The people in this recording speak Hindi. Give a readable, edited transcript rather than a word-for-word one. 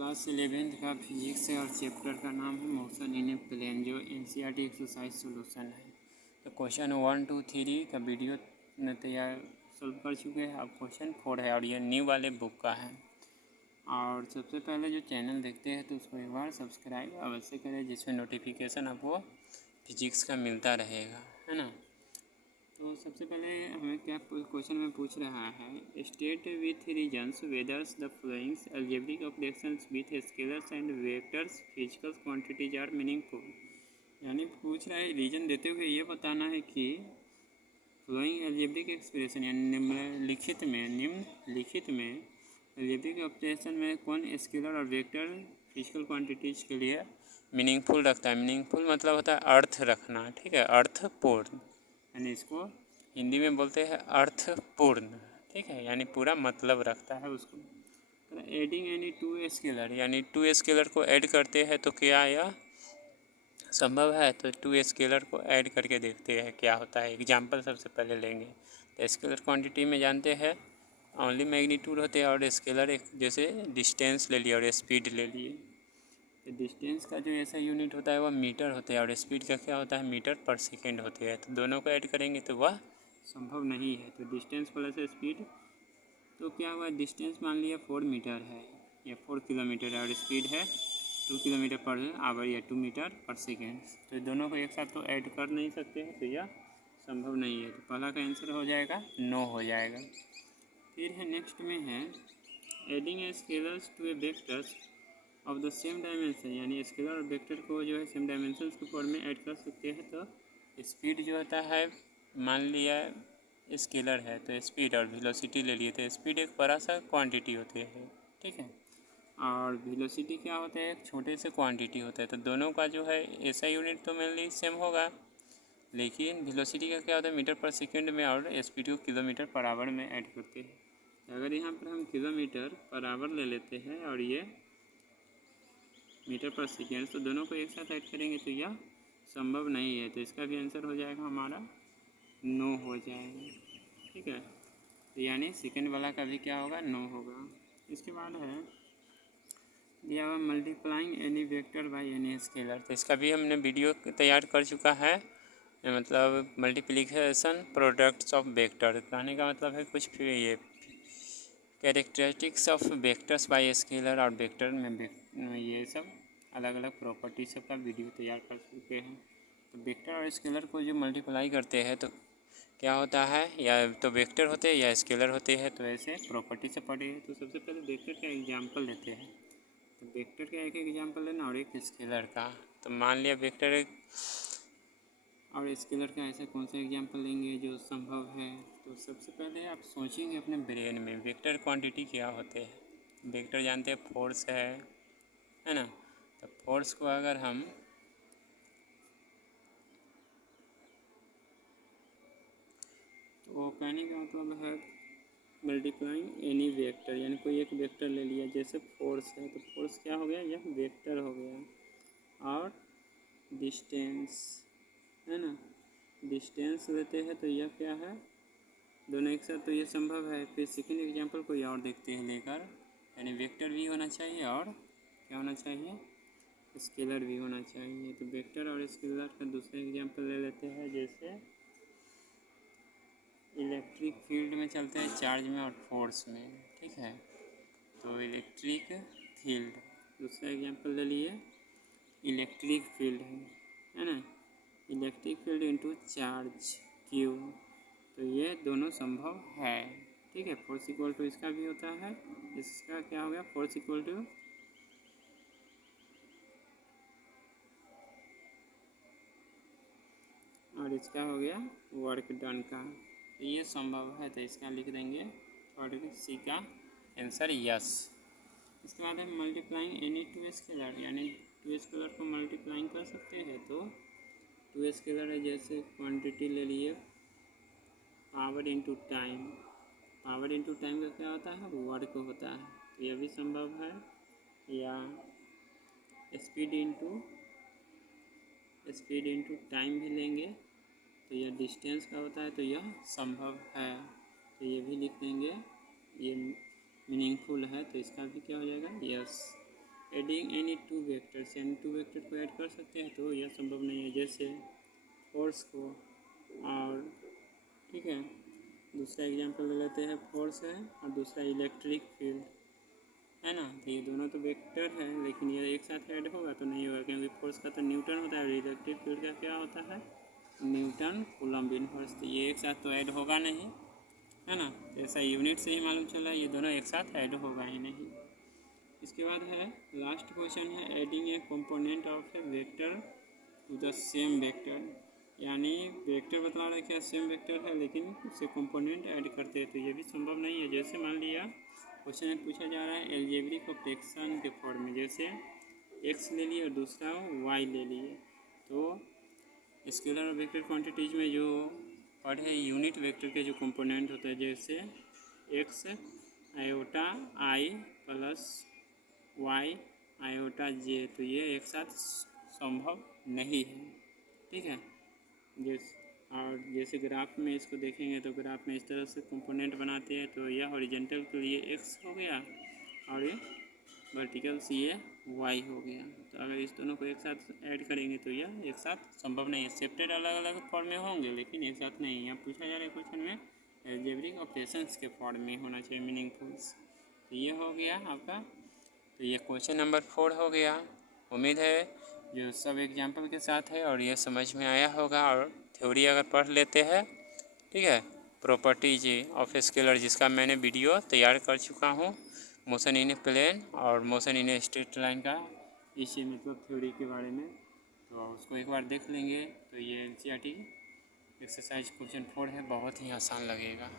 क्लास 11th का फिजिक्स है और चैप्टर का नाम है मोशन इन ए प्लेन, जो एनसीईआरटी एक्सरसाइज सॉल्यूशन है। तो क्वेश्चन 1, 2, 3 का वीडियो तैयार सॉल्व कर चुके हैं। अब क्वेश्चन 4 है और ये न्यू वाले बुक का है। और सबसे पहले जो चैनल देखते हैं तो उसको एक बार सब्सक्राइब अवश्य करें, जिसमें नोटिफिकेशन आपको फिजिक्स का मिलता रहेगा, है ना। तो सबसे पहले हमें क्या क्वेश्चन में पूछ रहा है, state with reasons whether the followings algebraic operations with scalars and vectors physical quantities are meaningful. यानी पूछ रहा है रीजन देते हुए ये बताना है कि फ्लोइंग अलजेब्रिक एक्सप्रेशन यानी निम्नलिखित में अलजेब्रिक ऑपरेशन में कौन स्केलर और वेक्टर फिजिकल क्वांटिटीज के लिए मीनिंगफुल रखता है। मीनिंगफुल मतलब होता है अर्थ रखना, ठीक है, अर्थपूर्ण, यानी इसको हिंदी में बोलते हैं अर्थपूर्ण, ठीक है, यानी पूरा मतलब रखता है उसको। एडिंग एनी टू स्केलर, यानी टू स्केलर को ऐड करते हैं तो क्या यह संभव है। तो टू स्केलर को ऐड करके देखते हैं क्या होता है। एग्जांपल सबसे पहले लेंगे तो स्केलर क्वांटिटी में जानते हैं ओनली मैग्नीट्यूड होते हैं और स्केलर एक जैसे डिस्टेंस ले लिया और स्पीड ले लिए। तो डिस्टेंस का जो ऐसा यूनिट होता है वह मीटर होता है और स्पीड का क्या होता है मीटर पर सेकेंड होते हैं। तो दोनों को ऐड करेंगे तो वह संभव नहीं है। तो डिस्टेंस प्लस स्पीड, तो क्या हुआ, डिस्टेंस मान लिया 4 मीटर है या 4 किलोमीटर है और स्पीड है 2 किलोमीटर पर आवर या 2 मीटर पर सेकेंड। तो दोनों को एक साथ तो ऐड कर नहीं सकते हैं, तो यह संभव नहीं है। तो पहला का आंसर हो जाएगा नो हो जाएगा। फिर है नेक्स्ट में है adding a scalars to a vectors of the same dimension, यानी स्केलर और वेक्टर को जो है सेम डायमेंशन के फॉर्म में ऐड कर सकते हैं। तो स्पीड जो होता है, मान लिया स्केलर है तो स्पीड और वेलोसिटी ले लिए, तो स्पीड एक बड़ा सा क्वांटिटी होती है, ठीक है, और वेलोसिटी क्या होता है एक छोटे से क्वांटिटी होता है। तो दोनों का जो है ऐसा यूनिट तो मेनली सेम होगा, लेकिन वेलोसिटी का क्या होता है मीटर पर सेकेंड में और स्पीड को किलोमीटर पर आवर में ऐड करते हैं। तो अगर यहाँ पर हम किलोमीटर पर आवर ले लेते हैं और ये मीटर पर सेकेंड, तो दोनों को एक साथ ऐड करेंगे तो यह संभव नहीं है। तो इसका भी आंसर हो जाएगा हमारा नो हो जाएगा, ठीक है। तो यानी सेकेंड वाला का भी क्या होगा, नो होगा। इसके बाद है दिया हुआ multiplying any vector by any scalar. तो इसका भी हमने वीडियो तैयार कर चुका है, मतलब मल्टीप्लिकेशन प्रोडक्ट्स ऑफ वेक्टर। कहने का मतलब है कुछ फिर ये characteristics of vectors bye scalar और वेक्टर में ये सब अलग अलग प्रॉपर्टी सब का वीडियो तैयार कर चुके हैं। तो वेक्टर और स्केलर को जो मल्टीप्लाई करते हैं तो क्या होता है, या तो वेक्टर होते हैं या स्केलर होते हैं। तो ऐसे प्रॉपर्टी से पढ़े हैं। तो सबसे पहले वेक्टर का एग्जांपल लेते हैं। तो वेक्टर का एक एग्जांपल लेना और एक स्केलर का। तो मान लिया वेक्टर और स्केलर का ऐसा कौन सा एग्जांपल लेंगे जो संभव है। तो सबसे पहले आप सोचेंगे अपने ब्रेन में वेक्टर क्वांटिटी क्या होते हैं। वेक्टर जानते हैं फोर्स है ना। तो फोर्स को अगर हम तो कहने का मतलब है मल्टीप्लाइंग एनी वेक्टर, यानी कोई एक वेक्टर ले लिया, जैसे फोर्स है तो फोर्स क्या हो गया, यह वेक्टर हो गया। और डिस्टेंस है ना, डिस्टेंस लेते हैं तो यह क्या है, दोनों एक साथ, तो ये संभव है। फिर सेकेंड एग्जांपल कोई और देखते हैं लेकर, यानी वेक्टर भी होना चाहिए और क्या होना चाहिए, स्केलर भी होना चाहिए। तो वेक्टर और स्केलर का दूसरा एग्जांपल ले लेते हैं, जैसे इलेक्ट्रिक फील्ड में चलते हैं, चार्ज में और फोर्स में, ठीक है। तो इलेक्ट्रिक फील्ड दूसरा एग्जांपल ले लिए, इलेक्ट्रिक फील्ड है ना, electric field into charge Q. तो ये दोनों संभव है, ठीक है। फोर्स इक्वल टू इसका भी होता है, इसका क्या हो गया, फोर्स इक्वल टू और इसका हो गया वर्क डन का। तो ये संभव है, तो इसका लिख देंगे और सी का आंसर यस। इसके बाद है मल्टीप्लाइंग एनी टू स्केलर, यानी टू स्केलर को मल्टीप्लाइंग कर सकते हैं। तो टू स्केलर है, जैसे क्वांटिटी ले लिए power into time, power into time का क्या होता है, वर्क होता है। तो यह भी संभव है। या स्पीड इनटू टाइम भी लेंगे तो यह डिस्टेंस का होता है, तो यह संभव है। तो ये भी लिख देंगे, ये मीनिंगफुल है, तो इसका भी क्या हो जाएगा, yes. Adding any two vectors, यानी टू वेक्टर को ऐड कर सकते हैं, तो यह संभव नहीं है। जैसे फोर्स को और ठीक है, दूसरा एग्जांपल ले लेते हैं, फोर्स है और दूसरा इलेक्ट्रिक फील्ड है ना। तो ये दोनों तो वेक्टर है, लेकिन ये एक साथ ऐड होगा तो नहीं होगा, क्योंकि फोर्स का तो न्यूटन होता है और इलेक्ट्रिक फील्ड का क्या होता है, न्यूटन कूलम्ब इनवर्स। तो ये एक साथ तो ऐड होगा नहीं, है ना। ऐसा यूनिट से ही मालूम चला, ये दोनों एक साथ ऐड होगा ही नहीं। इसके बाद है लास्ट क्वेश्चन है, adding a component of a vector to the same vector, यानी वेक्टर बता रहा है क्या सेम वेक्टर है, लेकिन उससे कंपोनेंट ऐड करते हैं तो ये भी संभव नहीं है। जैसे मान लिया क्वेश्चन में पूछा जा रहा है एल्जेब्रिक ऑपरेशन के फॉर्म में, जैसे x ले लिए और दूसरा y ले लिए, तो स्केलर और वेक्टर क्वांटिटीज में जो पढ़े यूनिट वेक्टर के जो कंपोनेंट होते हैं, जैसे x iota i plus y iota j, तो ये एक साथ संभव नहीं है, ठीक है। जैसे ग्राफ में इसको देखेंगे तो ग्राफ में इस तरह से कंपोनेंट बनाते हैं, तो यह हॉरिजेंटल के लिए x हो गया और ये वर्टिकल से ये y हो गया। तो अगर इस दोनों को एक साथ ऐड करेंगे तो यह एक साथ संभव नहीं है। सेपरेट अलग अलग फॉर्म में होंगे लेकिन एक साथ नहीं। यहाँ पूछा जा रहा है क्वेश्चन में एल्जेब्रिक ऑपरेशंस के फॉर्म में होना चाहिए मीनिंगफुल्स। तो ये हो गया आपका, तो ये क्वेश्चन नंबर 4 हो गया। उम्मीद है जो सब एग्जाम्पल के साथ है और ये समझ में आया होगा, और थ्योरी अगर पढ़ लेते हैं, ठीक है, प्रॉपर्टीज ऑफ स्केलर जिसका मैंने वीडियो तैयार कर चुका हूँ, मोशन इन ए प्लेन और motion in a straight line का, इसी मतलब थ्योरी के बारे में, तो उसको एक बार देख लेंगे तो ये NCERT एक्सरसाइज क्वेश्चन 4 है, बहुत ही आसान लगेगा।